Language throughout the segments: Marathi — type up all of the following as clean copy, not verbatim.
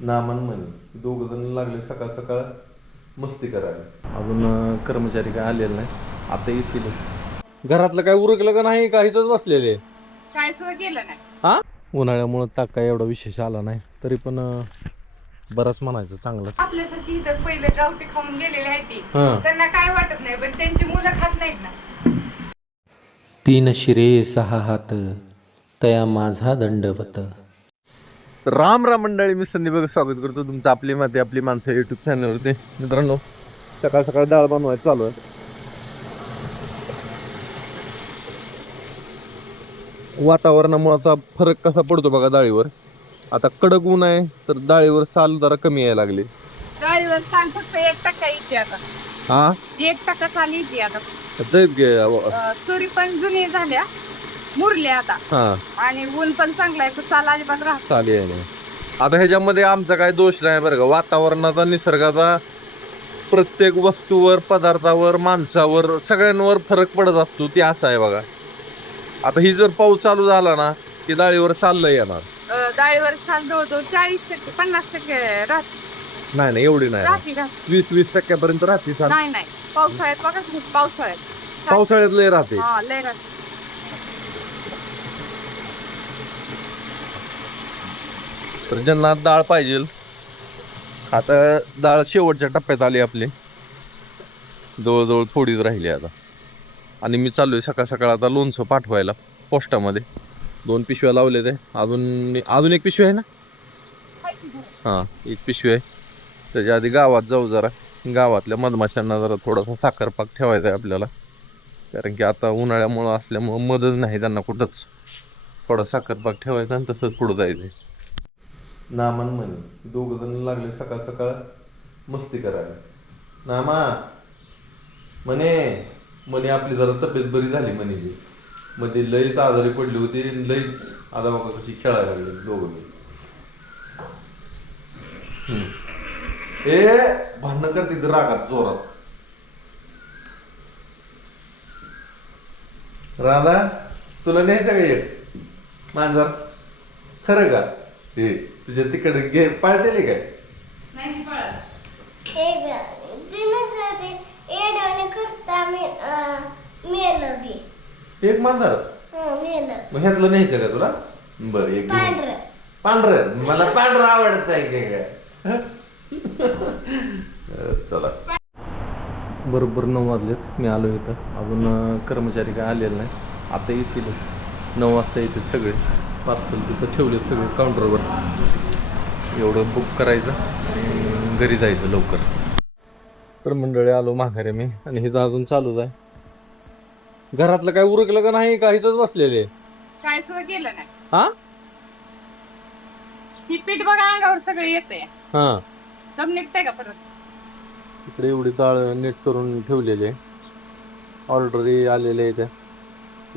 नामन म्हणे दोघ जण लागले सकाळ सकाळ मस्ती करायला. अजून कर्मचारी काय आलेले नाही, आता येतीलच. घरातलं काय उरकलं का नाही, का इथंच बसलेले? काय सुद्धा केलं नाही. हा, उन्हाळ्यामुळे ताक काय एवढा विशेष आला नाही, तरी पण बरंच म्हणायचं चांगलंच. आपल्यासारखी इथं पहिले गावठी खाऊन गेलेले आहेत ती, त्यांना काय वाटत नाही, पण त्यांची मुलं खात नाहीत ना. 3 शिरे 6 हात तया माझा दंडवत. राम राम मंडळी, मी संदीप स्वागत करतो तुमचं आपली माती आपली माणसं युट्यूब चॅनलवरती. मित्रांनो, सकाळ सकाळ डाळ बनवायचं चालू आहे. वातावरणामुळेचा फरक कसा पडतो बघा डाळीवर. आता कडक ऊन आहे तर डाळीवर साल जरा कमी यायला लागली. डाळीवर साल फक्त 1% येते आता. हा, 1% साल येते आता. तुरी पण जुनी झाल्या, मुरल्या आता. हा, आणि ऊन पण चांगला आहे, तर साल अजिबात राहत साल आहे नाही. आता ह्याच्यामध्ये आमचा काय दोष नाही बरं का. वातावरणाचा, निसर्गाचा प्रत्येक वस्तूवर, पदार्थावर, माणसावर, सगळ्यांवर फरक पडत असतो, ते असं आहे बघा. आता ही जर पाऊस चालू झाला ना की डाळीवर साल लय येणार. डाळीवर साल जवळजवळ 40% 50% राहते. नाही एवढी नाही, राहते 20-20% राहते साल. नाही पावसाळ्यात बघा, पावसाळ्यात लय राहते. हा लय राहते. तर ज्यांना डाळ पाहिजे, आता डाळ शेवटच्या टप्प्यात आली आपली, जवळजवळ थोडीच राहिली आता. आणि मी चाललोय सकाळ सकाळ आता लोणचं पाठवायला पोस्टामध्ये. 2 पिशव्या लावले ते, अजून एक पिशवी आहे ना. हा, एक पिशवी आहे. त्याच्या आधी गावात जाऊ, जरा गावातल्या मधमाशांना जरा थोडासा साखर पाक ठेवायचा आहे आपल्याला. कारण की आता उन्हाळ्यामुळं असल्यामुळं मदच नाही त्यांना कुठंच. थोडा साखर पाक ठेवायचा आणि तसंच पुढं जायचं. नामन म्हणे दोघ जण लागले सकाळ सकाळ मस्ती करायला. नामा म्हणे आपली जरा तब्येत बरी झाली म्हणे. मध्ये लईच आजारी पडली होती, लईच आता बघा कशी खेळायला लागली दोघं. ए भांडण करते रागात जोरात. राधा, तुला न्यायचं का एक मांजर? खरं का? ते तुझ्या तिकडे घे पाळतेले काय? नाही पळत. एक मांजर मग ह्यातलं न्यायचं का तुला? बरं, एक पांढरं. मला पांढरं आवडत आहे काय? चला, बरोबर 9 वाजलेत. मी आलो इथं, अजून कर्मचारी काय आलेले नाही, आता येतीलच. 9 वाजता येतील सगळे. पार्सल तिथं ठेवलेत सगळे काउंटरवर. एवढं बुक करायचं आणि घरी जायचं लवकर. तर मंडळी आलो माघारी मी, आणि हिचं अजून चालूच आहे. घरातलं काय उरकलं का नाही, का इथंच बसलेले? काय सुद्धा केलं नाही. हा, ही पीठ बघा अंगावर सगळं येतंय. हा, दम निघतंय का परत? इकडे एवढी डाळ नीट करून ठेवलेली आहे. ऑर्डरी आलेले आहे त्या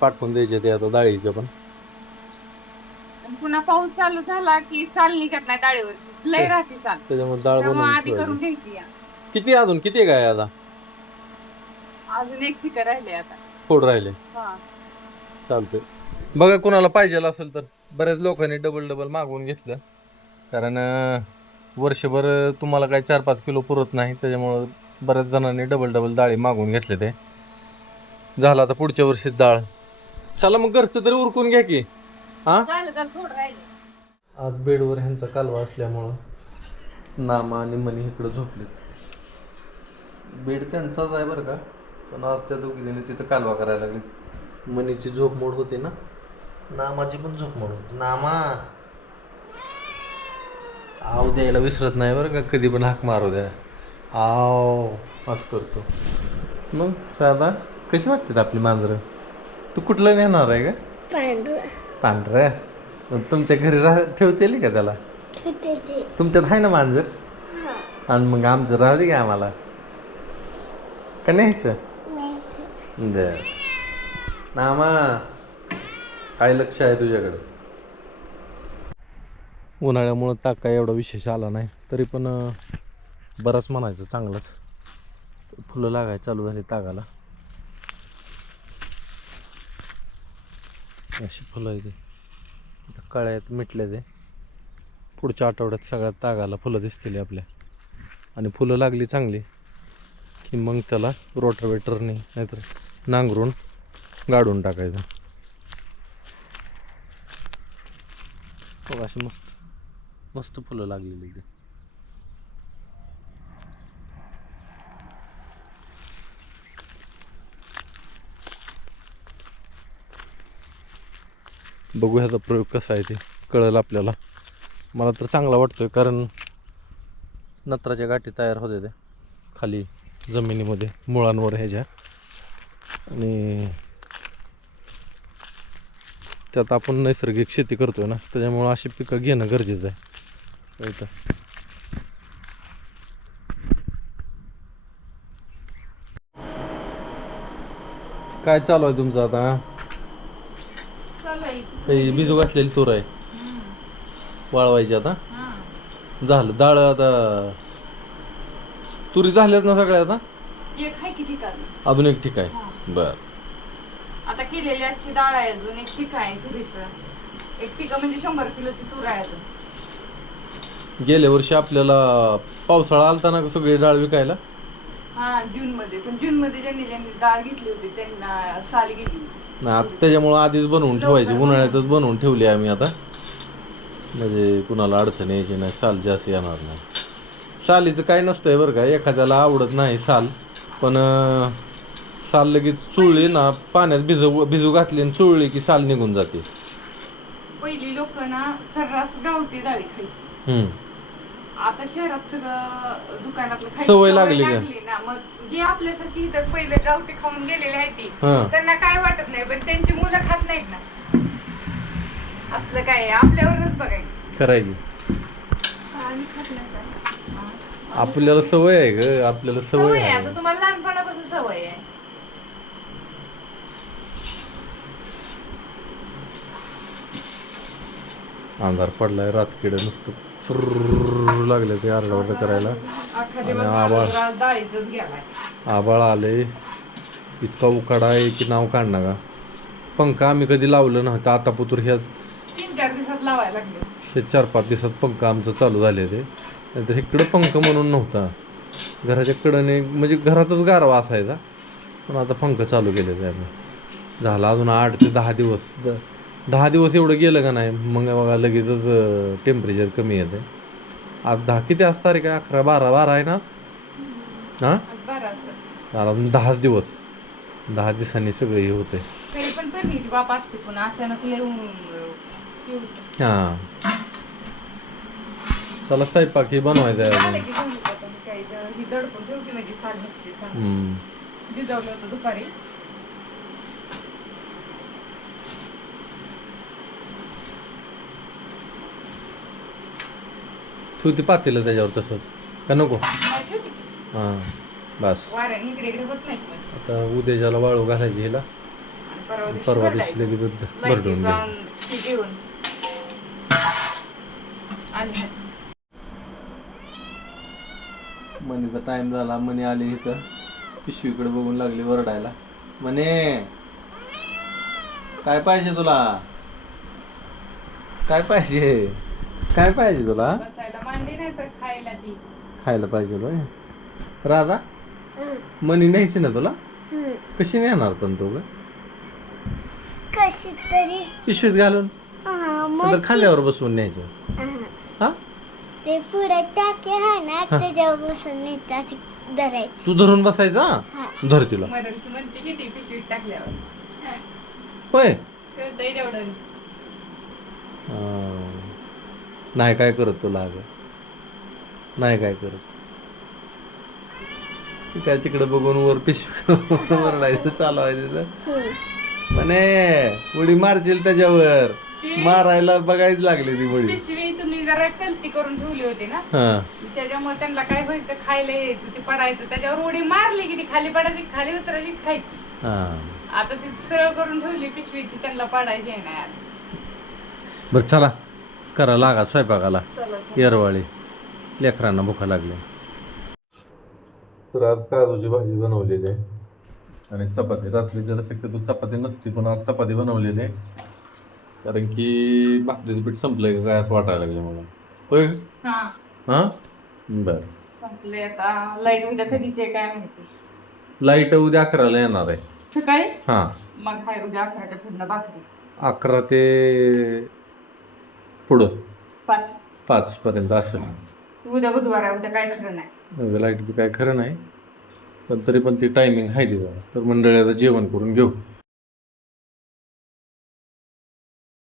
पाठवून द्यायचे ते आता डाळीच्या पण. आणि पुन्हा पाऊस चालू झाला की साल निघत नाही डाळीवरती, लय राहते साल. त्याच्यामुळे डाळ त्यामुळे बनवून आधी करून ठेवायची. घ्यायची या. किती काय आता? अजून एक ठिकाण राहिले आता. थोडं राहिले. हा, चालतंय. बघा कुणाला पाहिजे असेल तर. बऱ्याच लोकांनी डबल मागवून घेतलं, कारण वर्षभर तुम्हाला काय 4-5 किलो पुरत नाही. त्याच्यामुळं बऱ्याच जणांनी डबल डाळी मागवून घेतले. ते झालं आता पुढच्या वर्षी डाळ. चला मग घरचं तरी उरकून घ्या की. हा, झालं थोडं राहिले. आज बेडवर ह्यांचा कालवा असल्यामुळं नामा आणि मनी इकडं झोपलेत. बेड त्यांचाच आहे बरं का, पण आज त्या दोघींनी तिथं कालवा करायला लागली. मनीची झोप मोड होते ना, नामाची पण झोप मोड होती. नामा आव द्यायला विसरत नाही बरं का, कधी पण हाक मारू द्या. आव असं करतो. मग साधा कशी वाटतात आपली मांजरं? तू कुठलं नेणार आहे का? पांढरं. तुमच्या घरी ठेवतेली का त्याला? तुमच्यात आहे ना मांजर? आणि मग आमचं राहू दे का आम्हाला, का न्यायचं? नामा काय लक्ष आहे तुझ्याकडं? उन्हाळ्यामुळं ताक काय एवढा विशेष आला नाही, तरी पण बराच म्हणायचं चांगलंच. फुलं लागायला चालू झाली तागाला. अशी फुलं आहे ते, कळ्या आहेत, मिटल्या ते. पुढच्या आठवड्यात सगळ्यात तागाला फुलं दिसतील आपल्या. आणि फुलं लागली चांगली की मग त्याला रोटावेटरने नाहीतर नांगरून गाडून टाकायचं. बघ अशी मस्त मस्त फुलं लागलेली इथे. बघू ह्याचा प्रयोग कसा आहे ते कळेल आपल्याला. मला तर चांगला वाटतोय कारण नत्राच्या गाठी तयार होते त्या खाली जमिनीमध्ये मुळांवर ह्याच्या. आणि त्यात आपण नैसर्गिक शेती करतोय ना त्याच्यामुळं अशी पिकं घेणं गरजेचं आहे. कळतं. काय चालू आहे तुमचं आता? काही भिजू घातलेली तूर आहे वाळवायची आता. झालं डाळ आता तुरी झाल्यात ना सगळ्या आता. अजून एक ठीक आहे. बर आता केलेली आजची डाळ आहे अजून एक ठिका आहे तुरीचं. एक ठिका म्हणजे 100 किलोची तूर आहे अजून. गेल्या वर्षी आपल्याला पावसाळा आलता ना सगळी डाळ विकायला. हा जून मध्ये. पण जून मध्ये ज्यांनी ज्यांनी डाळ घेतली होती त्यांना साल गेली नाही आता त्याच्यामुळं आधीच बनवून ठेवायची. उन्हाळ्यातच बनवून ठेवली आम्ही आता म्हणजे कुणाला अडचण यायची नाही. साल जास्त येणार नाही. सालीचं काय नसतंय बरं का. एखाद्याला आवडत नाही साल पण साल लगेच चुळली ना पाण्यात भिजू घातली आणि चुळली की साल निघून जाते. पहिली लोक ना सर्रास गावठी डाळी खायची. आता शहरात सगळं दुकानातलं खायची सवय लागली ना. मग जे आपल्यासारखी इथं पहिले गावठी खाऊन गेलेले आहेत ती त्यांना काय वाटत नाही. पण त्यांची मुलं खात नाहीत ना. असलं काय आपल्यावरच बघायचं करायची. आपल्याला सवय आहे ग. आपल्याला सवय आहे. आता तुम्हाला लहानपणापासून सवय आहे. अंधार पडलाय. रातकिड नुसतं सुर लागले ते आरडाओरडा करायला. आबाळ आले. इतका उकाडा आहे की नाव काढणार का. पंखा आम्ही कधी लावलं नव्हतं. आता पुतूर ह्या 3-4 दिवसात लावायला लागले. हे 4-5 दिवसात पंखा आमचं चालू झाले ते. नाहीतर इकडं पंखा म्हणून नव्हता. घराच्या कडने म्हणजे घरातच गारवा असायचा पण आता पंखा चालू केले ते आम्ही. झाला अजून 8 ते 10 दिवस. 10 दिवस एवढं गेलं का नाही मग बघा लगेचच टेम्परेचर कमी येतं. आज 10 किती असं तारीख आहे? 11-12 आहे ना. हां अजून 10 दिवस. 10 दिवसांनी सगळं हे होतंय. पण पेरणीची बाप असते पण अचानक हां चला स्वयंपाक हे बनवायचं आहे. दडपून ठेवते म्हणजे साल नसते. भिजवलं होतं दुपारी. ठेवती पातेलं त्याच्यावर तसंच का नको? हां बस. वाऱ्याने इकडे इकडे होत नाही. आता उद्याच्याला वाळू घालायची हिला. परवा दिवशी लगेच भरडून घे. मनीचा टाइम झाला. मनी आली इथं पिशवीकडे बघून लागली वरडायला. म्हणे काय पाहिजे तुला? काय पाहिजे? काय पाहिजे तुला? खायला पाहिजे होय. राधा मनी न्यायची ना तुला? कशी नेणार पण तू? कशी तरी पिशवीत घालून खांद्यावर बसवून न्यायचं. हा ते पुढे टाके आहे ना त्याच्यावर बसून नेतात धरायचं. तू धरून बसायचा. धर तिला. होय नाही काय करत तुला अगं. नाही काय करत. काय तिकडे बघून वर पिशवी वरडायचं चालवायचं. म्हणे उडी मारशील त्याच्यावर. मारायला बघायला लागली ती उडी. पिशवी तुम्ही जरा कल्ती करून ठेवली होती ना त्याच्यामुळे त्यांना काय व्हायचं खायला यायचं ते पडायचं. त्याच्यावर उडी मारली की ती खाली पडायची खाली उतरायची खायची. आता ती सरळ करून ठेवली पिशवी ती त्यांना पडायची नाही. बरं चला करा लागा स्वयंपाकाला. येरवाळी लेकरांना भुका लागली. तर आज काजूची भाजी बनवलेली आहे आणि चपाती. रात्री जरा शक्यतो चपाती नसती पण आज चपाती बनवलेली आहे कारण की भाकरीचं पीठ संपलंय का काय असं वाटायला लागलं मला. होय हा हा बर. संपले आता. लाईट उद्या कधीची आहे काय माहिती. लाईट उद्या 11ला येणार आहे. सकाळी हा मग हाय उद्या 11च्या पुढनं भाकरी 11 ते पुढं 5. 5 पर्यंत असेल. उद्या बुधवार आहे, उद्या काय खरं नाही. लाईटचं काय खरं नाही, पण तरी पण ती टायमिंग आहे ती जरा. तर मंडळी आता जेवण करून घेऊ.